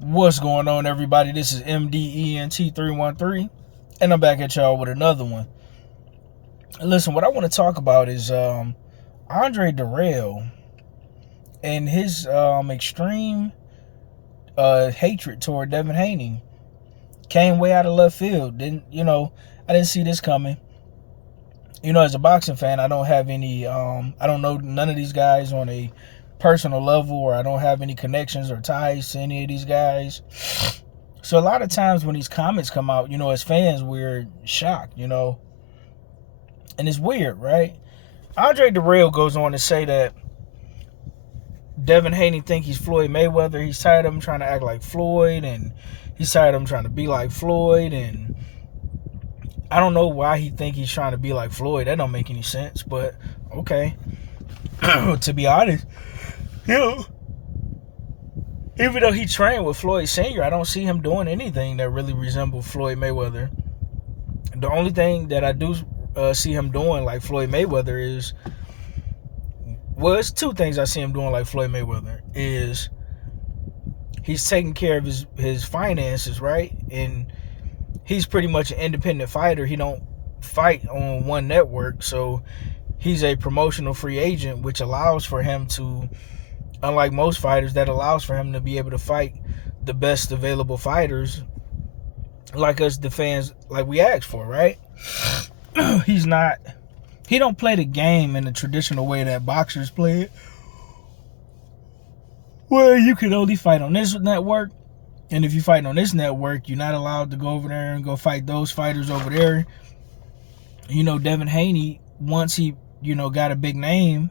What's going on, everybody? This is MDENT313, and I'm back at y'all with another one. Listen, what I want to talk about is André Dirrell and his extreme hatred toward Devon Haney. Came way out of left field. I didn't see this coming. As a boxing fan, I don't have any, I don't know none of these guys on a personal level, or I don't have any connections or ties to any of these guys. So a lot of times when these comments come out, as fans, we're shocked, and it's weird, right? André Dirrell goes on to say that Devon Haney think he's Floyd Mayweather. He's tired of him trying to act like Floyd, and he's tired of him trying to be like Floyd, and I don't know why he think he's trying to be like Floyd. That don't make any sense, but okay. To be honest, even though he trained with Floyd Sr., I don't see him doing anything that really resembles Floyd Mayweather. The only thing that I do see him doing like Floyd Mayweather is, well, it's two things I see him doing like Floyd Mayweather. Is he's taking care of his finances, right? And he's pretty much an independent fighter. He don't fight on one network, so he's a promotional free agent, which allows for him to, unlike most fighters, that allows for him to be able to fight the best available fighters like us, the fans, like we asked for, right? He don't play the game in the traditional way that boxers play it, where you can only fight on this network, and if you fight on this network, you're not allowed to go over there and go fight those fighters over there. Devon Haney, once he, got a big name,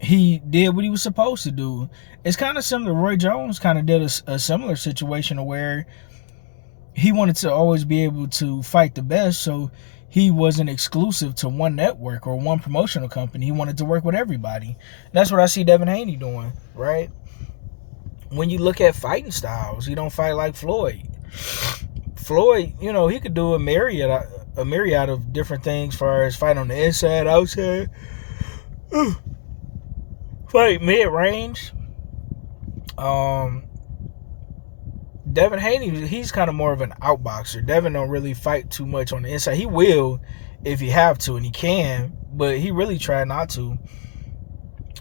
he did what he was supposed to do. It's kind of similar. Roy Jones kind of did a similar situation where he wanted to always be able to fight the best, so he wasn't exclusive to one network or one promotional company. He wanted to work with everybody. That's what I see Devon Haney doing, right? When you look at fighting styles, he don't fight like Floyd. Floyd, he could do a myriad of different things as far as fight on the inside, outside, fight mid-range. Devon Haney, he's kind of more of an outboxer. Devon don't really fight too much on the inside. He will if he have to, and he can, but he really try not to.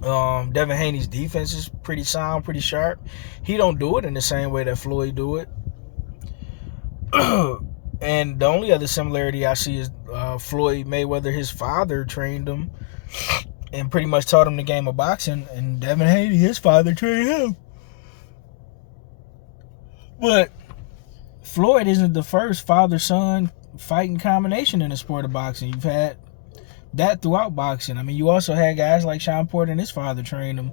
Devon Haney's defense is pretty sound, pretty sharp. He don't do it in the same way that Floyd do it. And the only other similarity I see is Floyd Mayweather, his father trained him and pretty much taught him the game of boxing, and Devon Haney, his father trained him. But Floyd isn't the first father-son fighting combination in the sport of boxing. You've had that throughout boxing. I mean, you also had guys like Sean Porter and his father trained him.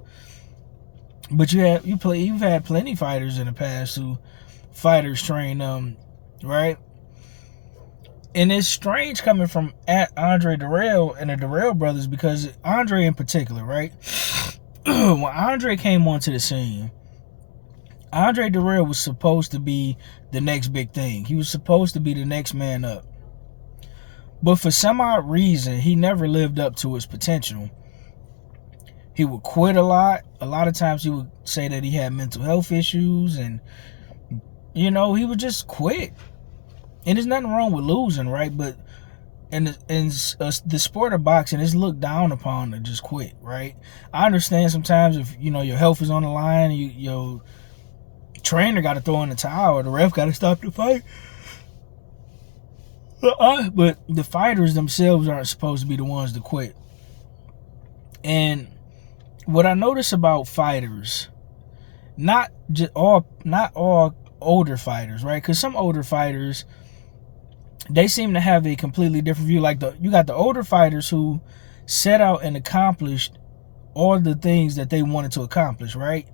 But you've had plenty fighters in the past who fighters train them, right? And it's strange coming from André Dirrell and the Dirrell brothers, because André in particular, right? When André came onto the scene, André Dirrell was supposed to be the next big thing. He was supposed to be the next man up. But for some odd reason, he never lived up to his potential. He would quit a lot. A lot of times he would say that he had mental health issues, and, he would just quit. And there's nothing wrong with losing, right? But in the sport of boxing, it's looked down upon to just quit, right? I understand sometimes if, your health is on the line, your trainer got to throw in the towel, or the ref got to stop the fight. But the fighters themselves aren't supposed to be the ones to quit. And what I notice about fighters, not all older fighters, right? Because some older fighters, they seem to have a completely different view. Like you got the older fighters who set out and accomplished all the things that they wanted to accomplish, right?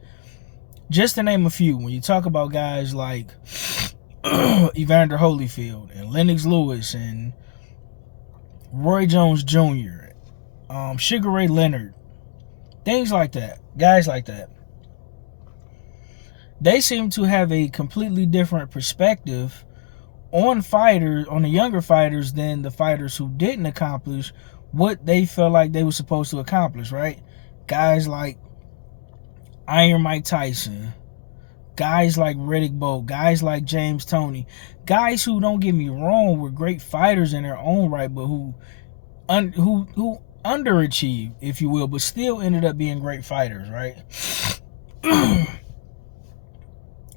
Just to name a few, when you talk about guys like Evander Holyfield and Lennox Lewis and Roy Jones Jr., Sugar Ray Leonard, things like that, guys like that, they seem to have a completely different perspective on the younger fighters, than the fighters who didn't accomplish what they felt like they were supposed to accomplish, right? Guys like Iron Mike Tyson, guys like Riddick Bowe, guys like James Toney, guys who, don't get me wrong, were great fighters in their own right, but who underachieved, if you will, but still ended up being great fighters, right?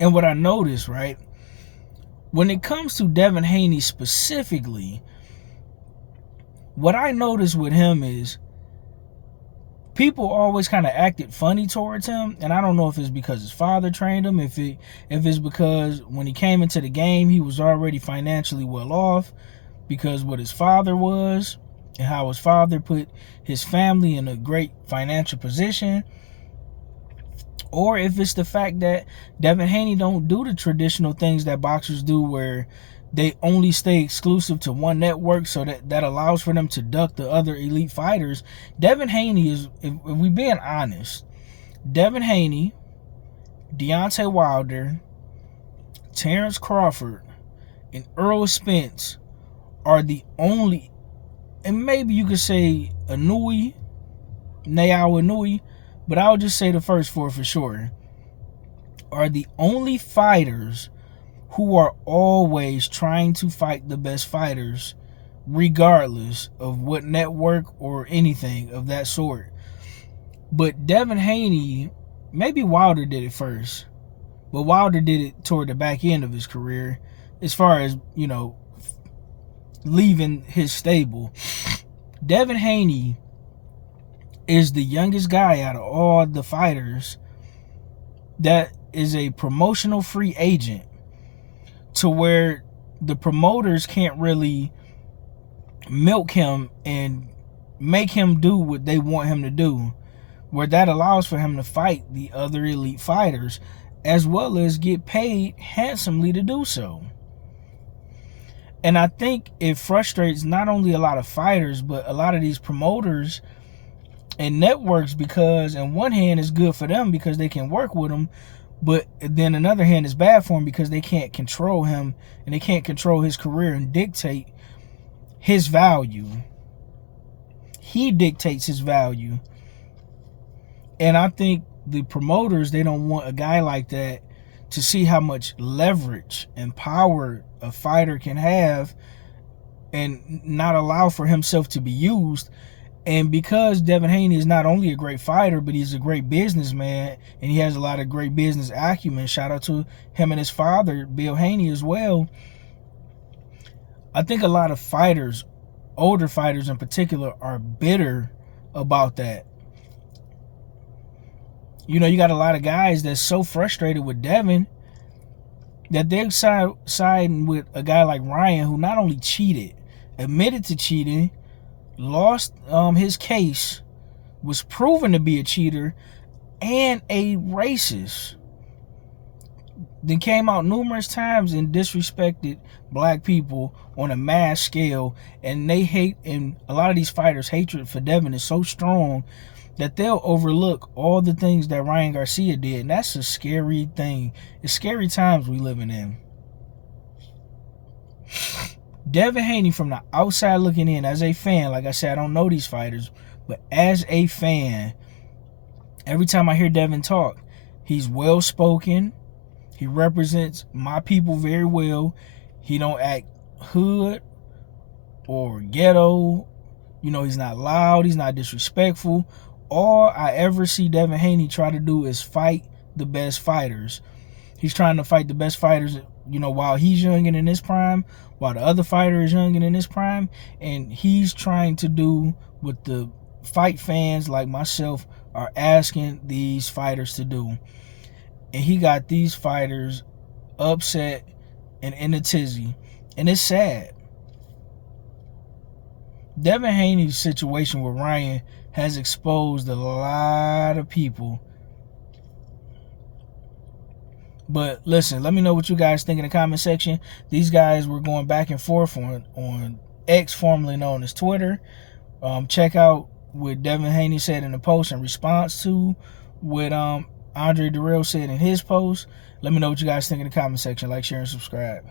And what I noticed, right, when it comes to Devon Haney specifically, what I noticed with him is people always kind of acted funny towards him, and I don't know if it's because his father trained him, if it's because when he came into the game he was already financially well off because what his father was and how his father put his family in a great financial position, or if it's the fact that Devon Haney don't do the traditional things that boxers do where they only stay exclusive to one network, so that allows for them to duck the other elite fighters. Devon Haney is, if we being honest, Devon Haney, Deontay Wilder, Terrence Crawford, and Earl Spence are the only, and maybe you could say Nao Inoue, but I'll just say the first four for sure, are the only fighters who are always trying to fight the best fighters regardless of what network or anything of that sort. But Devon Haney, maybe Wilder did it first, but Wilder did it toward the back end of his career as far as, you know, leaving his stable. Devon Haney is the youngest guy out of all the fighters that is a promotional free agent, to where the promoters can't really milk him and make him do what they want him to do, where that allows for him to fight the other elite fighters as well as get paid handsomely to do so. And I think it frustrates not only a lot of fighters, but a lot of these promoters and networks, because on one hand it's good for them because they can work with him, but then another hand is bad for him because they can't control him and they can't control his career and dictate his value. He dictates his value. And I think the promoters, they don't want a guy like that to see how much leverage and power a fighter can have and not allow for himself to be used. And because Devon Haney is not only a great fighter, but he's a great businessman and he has a lot of great business acumen. Shout out to him and his father, Bill Haney, as well. I think a lot of fighters, older fighters in particular, are bitter about that. You know, you got a lot of guys that's so frustrated with Devon that they're siding with a guy like Ryan, who not only cheated, admitted to cheating, lost his case, was proven to be a cheater and a racist, then came out numerous times and disrespected black people on a mass scale. And they hate, and a lot of these fighters' hatred for Devon is so strong that they'll overlook all the things that Ryan Garcia did. And that's a scary thing. It's scary times we living in. Devon Haney, from the outside looking in, as a fan, like I said, I don't know these fighters, but as a fan, every time I hear Devon talk, he's well-spoken. He represents my people very well. He don't act hood or ghetto. You know, he's not loud. He's not disrespectful. All I ever see Devon Haney try to do is fight the best fighters. He's trying to fight the best fighters, you know, while he's young and in his prime, while the other fighter is young and in his prime. And he's trying to do what the fight fans like myself are asking these fighters to do. And he got these fighters upset and in a tizzy. And it's sad. Devon Haney's situation with Ryan has exposed a lot of people. But listen, let me know what you guys think in the comment section. These guys were going back and forth on X, formerly known as Twitter. Check out what Devon Haney said in the post in response to what André Dirrell said in his post. Let me know what you guys think in the comment section. Like, share, and subscribe.